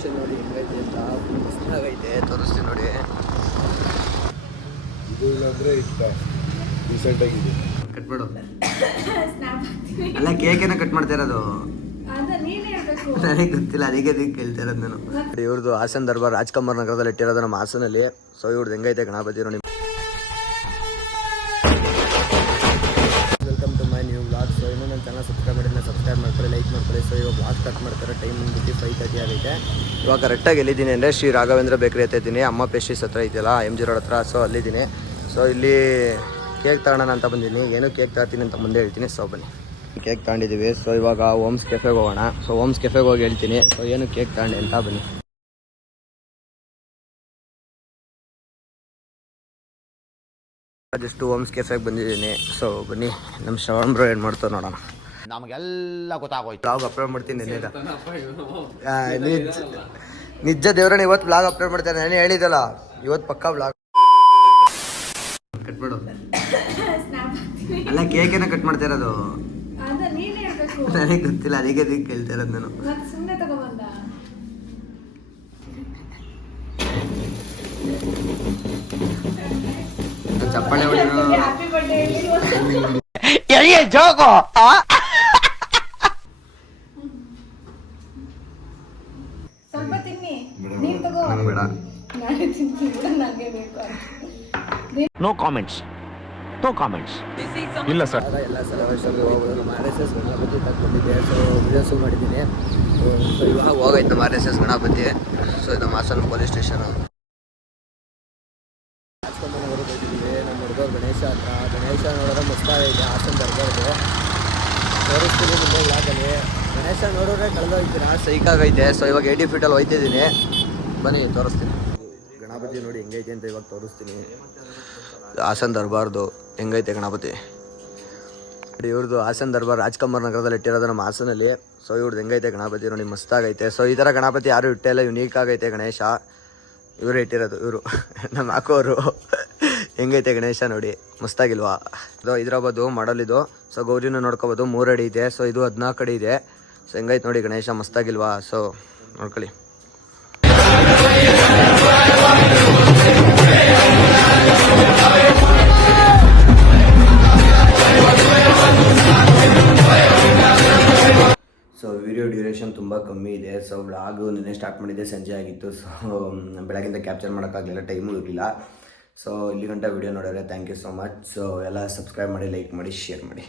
Decoration ನೋಡಿ ಹೆಂಗೈತೆ ಅಂತ ಮಸ್ತಾಗೈತೆ, ತೋರಿಸ್ತೀನಿ ನೋಡಿ. ಇದು ಇಲ್ಲಾಂದ್ರೆ ಇಷ್ಟ ರೀಸೆಂಟ್ ಆಗಿದೆ. ಕಟ್ ಮಾಡು. ಅಲ್ಲ ಕೇಕೇನ ಕಟ್ ಮಾಡ್ತಾ ಇರೋದು ನನಗೆ ಗೊತ್ತಿಲ್ಲ, ಅದಕ್ಕೆ ಕೇಳ್ತಾ ಇರೋದು ನಾನು. ಇವ್ರದ್ದು ಹಾಸನ್ ದರ್ಬಾರ್ ರಾಜ್ಕುಮಾರ್ ನಗರದಲ್ಲಿ ಇಟ್ಟಿರೋದು ನಮ್ಮ ಹಾಸನಲ್ಲಿ. ಸೊ ಇವ್ರದ್ದು ಹೆಂಗೈತೆ ಗಣಪತಿ ನೋಡಿ. Welcome to my new blog. So ಇನ್ನೂ ನನ್ನ ಚಾನಲ್ ಸಬ್ಸ್ಕ್ರೈಬ್ ಮಾಡ್ಕೊಳ್ಳಿ, ಲೈಕ್ ಮಾಡ್ಕೊಳ್ಳಿ. ಸೊ ಇವಾಗ ಬ್ಲಾಗ್ ಸ್ಟಾರ್ಟ್ ಮಾಡ್ತಾರೆ. ಟೈಮ್ ಬಂದ್ಬಿಟ್ಟು 5:30 ಆಗೈತೆ. ಇವಾಗ ಕರೆಕ್ಟಾಗಿ ಎಲ್ಲಿದ್ದೀನಿ ಅಂದರೆ ಶ್ರೀ ರಾಘವೇಂದ್ರ ಬೇಕರಿ ಹತ್ರ ಇದ್ದೀನಿ. ಅಮ್ಮ ಪೇಸ್ಟ್ರೀಸ್ ಹತ್ರ ಇದೆಯಲ್ಲ MG ರೋಡ್ ಹತ್ರ. ಸೊ ಅಲ್ಲಿದ್ದೀನಿ. ಸೊ ಇಲ್ಲಿ ಕೇಕ್ ತಗೊಳ್ಳೋಣ ಅಂತ ಬಂದಿದ್ದೀನಿ. ಏನು ಕೇಕ್ ತರ್ತೀನಿ ಅಂತ ಮುಂದೆ ಹೇಳ್ತೀನಿ. ಸೊ ಬನ್ನಿ, ಕೇಕ್ ತಗೊಂಡಿದ್ದೀವಿ. ಸೊ ಇವಾಗ ಓಮ್ಸ್ ಕೆಫೆಗೆ ಹೋಗೋಣ. ಸೊ ಓಮ್ಸ್ ಕೆಫೆಗೆ ಹೋಗಿ ಹೇಳ್ತೀನಿ. ಸೊ ಏನು ಕೇಕ್ ತಗೊಂಡೆ ಅಂತ ಬನ್ನಿ. ಜಸ್ಟ್ ಓಮ್ಸ್ ಕೆಫೆಗೆ ಬಂದಿದ್ದೀನಿ. ಸೊ ಬನ್ನಿ, ನಮ್ಮ ಶ್ರವಣ್ ಬ್ರೋ ಏನು ಮಾಡ್ತಾವೆ ನೋಡೋಣ. ನಮಗೆಲ್ಲ ಗೊತ್ತಾಗೋಯ್ತು. ಬ್ಲಾಗ್ ಅಪ್ಲೋಡ್ ಮಾಡ್ತೀನಿ. ನಿಜ ದೇವ್ರನ್ನ ಇವತ್ತು ಬ್ಲಾಗ್ ಅಪ್ಲೋಡ್ ಮಾಡ್ತಾರೆ. ನಾನು ಹೇಳಿದಲ್ಲ ಇವತ್ತು ಪಕ್ಕಾ ಬ್ಲಾಗ್ ಕಟ್ ಮಾಡು. ಅಲ್ಲ ಕೇಕೇನ ಕಟ್ ಮಾಡ್ತಾ ಇರೋದು ನನಗೆ ಗೊತ್ತಿಲ್ಲ, ಅದಕ್ಕೆ ಕೇಳ್ತಾ ಇರೋದು ನಾನು. ಚಪ್ಪಾಳೆ ಜೋಗೋ ಸ್ವಲ್ಪ ತಿನ್ನಿ, ನೀನ್ ತಗೋ. ಬೇಡ. ನಾನೇ ತಿಂತೀನಿ, ನನಗೆ ಬೇಕು. No comments, no comments. ಇಲ್ಲ ಸರ್, ಎಲ್ಲ ಸೆಲೆಬ್ರೇಷನ್ಗೆ ಹೋಗ್ಬೋದು. RSS ಗಣಪತಿ ತಗೊಂಡಿದ್ದೆ. ಸೊ ವಿಡಿಯೋಸು ಮಾಡಿದ್ದೀನಿ. ಸೊ ಇವಾಗ ಹೋಗೈತೆ ನಮ್ಮ RSS ಗಣಪತಿ. ಸೊ ಇದು ಹಾಸನ ಪೊಲೀಸ್ ಸ್ಟೇಷನ್. ರಾಜ್ಕುಮಾರ್ ಹೋಗಿದ್ದೀವಿ. ನಮ್ಮ ಹುಡುಗರು ಗಣೇಶ ಹತ್ರ. ಗಣೇಶ ನೋಡಿದ್ರೆ ಮಸ್ತಾಗೈತೆ ಹಾಸನ ದರ್ಬಾರ್ದು. ತೋರಿಸ್ತೀನಿ ಮುಂದೆ ಬ್ಲಾಗಲ್ಲಿ. ಗಣೇಶ ನೋಡಿದ್ರೆ ಕಳೆದೋಗ್ತೀನಿ, ಸೈಕಾಗೈತೆ. ಸೊ ಇವಾಗ 80 ಫೀಟಲ್ಲಿ ಹೋಗ್ತಿದ್ದೀನಿ. ಬನ್ನಿ ತೋರಿಸ್ತೀನಿ. ಗಣಪತಿ ನೋಡಿ ಹೆಂಗೈತೆ ಅಂತ ಇವಾಗ ತೋರಿಸ್ತೀನಿ. ಹಾಸನ ದರ್ಬಾರ್ದು ಹೆಂಗೈತೆ ಗಣಪತಿ. ಇವ್ರದ್ದು ಹಾಸನ ದರ್ಬಾರ್ ರಾಜ್ಕುಮಾರ್ ನಗರದಲ್ಲಿ ಇಟ್ಟಿರೋದು ನಮ್ಮ ಹಾಸನಲ್ಲಿ. ಸೊ ಇವ್ರದ್ದು ಹೆಂಗೈತೆ ಗಣಪತಿ ನೋಡಿ ಮಸ್ತಾಗೈತೆ. ಸೊ ಈ ಥರ ಗಣಪತಿ ಯಾರು ಇಟ್ಟಿಲ್ಲ, ಯುನೀಕ್ ಆಗೈತೆ ಗಣೇಶ. ಇವರೇ ಇಟ್ಟಿರೋದು, ಇವರು ನಮ್ಮ ಹಾಕೋರು. ಹೆಂಗೈತೆ ಗಣೇಶ ನೋಡಿ, ಮಸ್ತಾಗಿಲ್ವಾ? ಇದು ಹೈದ್ರಾಬಾದು ಮಾಡಲ್ ಇದು. ಸೊ ಗೌರಿನೂ ನೋಡ್ಕೋಬೋದು, 3 ಅಡಿ ಇದೆ. ಸೊ ಇದು 14 ಅಡಿ ಇದೆ. ಸೊ ಹೆಂಗೈತೆ ನೋಡಿ ಗಣೇಶ, ಮಸ್ತಾಗಿಲ್ವಾ? ಸೊ ನೋಡ್ಕೊಳ್ಳಿ. ಸೊ ವಿಡಿಯೋ ಡ್ಯೂರೇಷನ್ ತುಂಬ ಕಮ್ಮಿ ಇದೆ. ಸೊ ವ್ಲಾಗು ನಿನ್ನೆ ಸ್ಟಾರ್ಟ್ ಮಾಡಿದ್ದೆ, ಸಂಜೆ ಆಗಿತ್ತು. ಸೊ ಬೆಳಗಿಂದ ಕ್ಯಾಪ್ಚರ್ ಮಾಡೋಕ್ಕಾಗಲಿಲ್ಲ, ಟೈಮು ಇರಲಿಲ್ಲ. ಸೊ ಇಲ್ಲಿ ಗಂಟ ವಿಡಿಯೋ ನೋಡಿದ್ರೆ thank you so much. So ಎಲ್ಲ ಸಬ್ಸ್ಕ್ರೈಬ್ ಮಾಡಿ, ಲೈಕ್ ಮಾಡಿ, ಶೇರ್ ಮಾಡಿ.